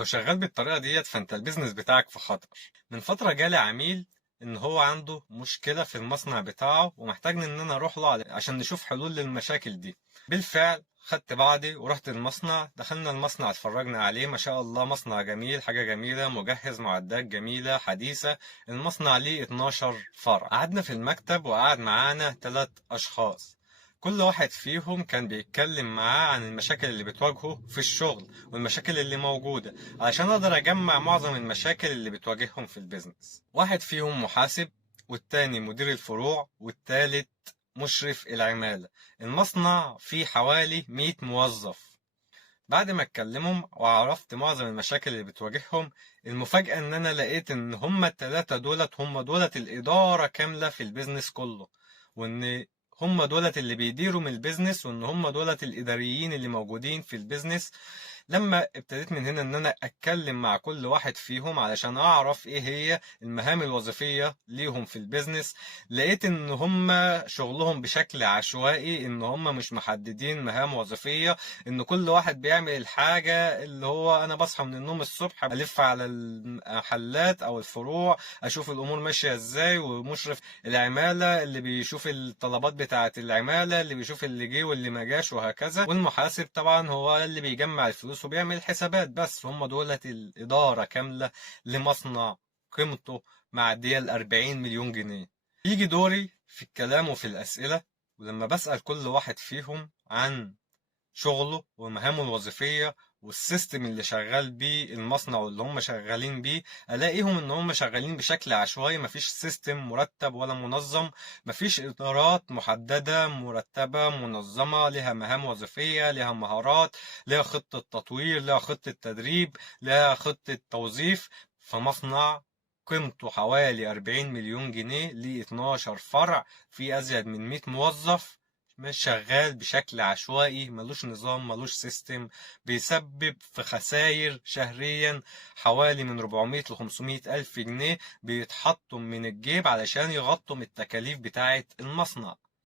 لو شغال بالطريقة ديت فانت البيزنس بتاعك في خطر. من فترة جالي عميل ان هو عنده مشكلة في المصنع بتاعه ومحتاجني ان انا اروح له عشان نشوف حلول للمشاكل دي. بالفعل خدت بعضي ورحت المصنع، دخلنا المصنع اتفرجنا عليه، ما شاء الله مصنع جميل، حاجة جميلة، مجهز، معدات جميلة حديثة. المصنع ليه 12 فرع. قعدنا في المكتب وقعد معانا 3 اشخاص، كل واحد فيهم كان بيتكلم معاه عن المشاكل اللي بتواجهه في الشغل والمشاكل اللي موجودة، علشان اقدر اجمع معظم المشاكل اللي بتواجههم في البيزنس. واحد فيهم محاسب، والتاني مدير الفروع، والتالت مشرف العمالة. المصنع فيه حوالي 100 موظف. بعد ما اتكلمهم وعرفت معظم المشاكل اللي بتواجههم، المفاجأة ان انا لقيت ان هما التلاتة دولت هما دولت الادارة كاملة في البيزنس كله، وان هما دولت اللي بيديروا من البيزنس، وان هما دولت الاداريين اللي موجودين في البيزنس. لما ابتديت من هنا ان انا اتكلم مع كل واحد فيهم علشان اعرف ايه هي المهام الوظيفية ليهم في البيزنس، لقيت ان هم شغلهم بشكل عشوائي، ان هم مش محددين مهام وظيفية، ان كل واحد بيعمل الحاجة اللي هو انا بصحى من النوم الصبح الف على المحلات او الفروع اشوف الامور ماشية ازاي، ومشرف العمالة اللي بيشوف الطلبات بتاعة العمالة، اللي بيشوف اللي جه واللي ما جاش وهكذا، والمحاسب طبعا هو اللي بيجمع الفلوس وبيعمل حسابات. بس هم دولت الإدارة كاملة لمصنع قيمته معدية 40 مليون جنيه. يجي دوري في الكلام وفي الأسئلة، ولما بسأل كل واحد فيهم عن شغله ومهامه الوظيفية والسيستم اللي شغال بيه المصنع واللي هم شغالين بيه، الاقيهم ان هم شغالين بشكل عشوائي، مفيش سيستم مرتب ولا منظم، مفيش ادارات محددة مرتبة منظمة لها مهام وظيفية، لها مهارات، لها خطة تطوير، لها خطة تدريب، لها خطة توظيف. فمصنع قيمته حوالي 40 مليون جنيه ليه 12 فرع في ازيد من 100 موظف، مش شغال بشكل عشوائي، ملوش نظام، ملوش سيستم، بيسبب في خسائر شهريا حوالي من 400 ل 500 ألف جنيه بيتحطوا من الجيب علشان يغطوا من التكاليف بتاعة المصنع.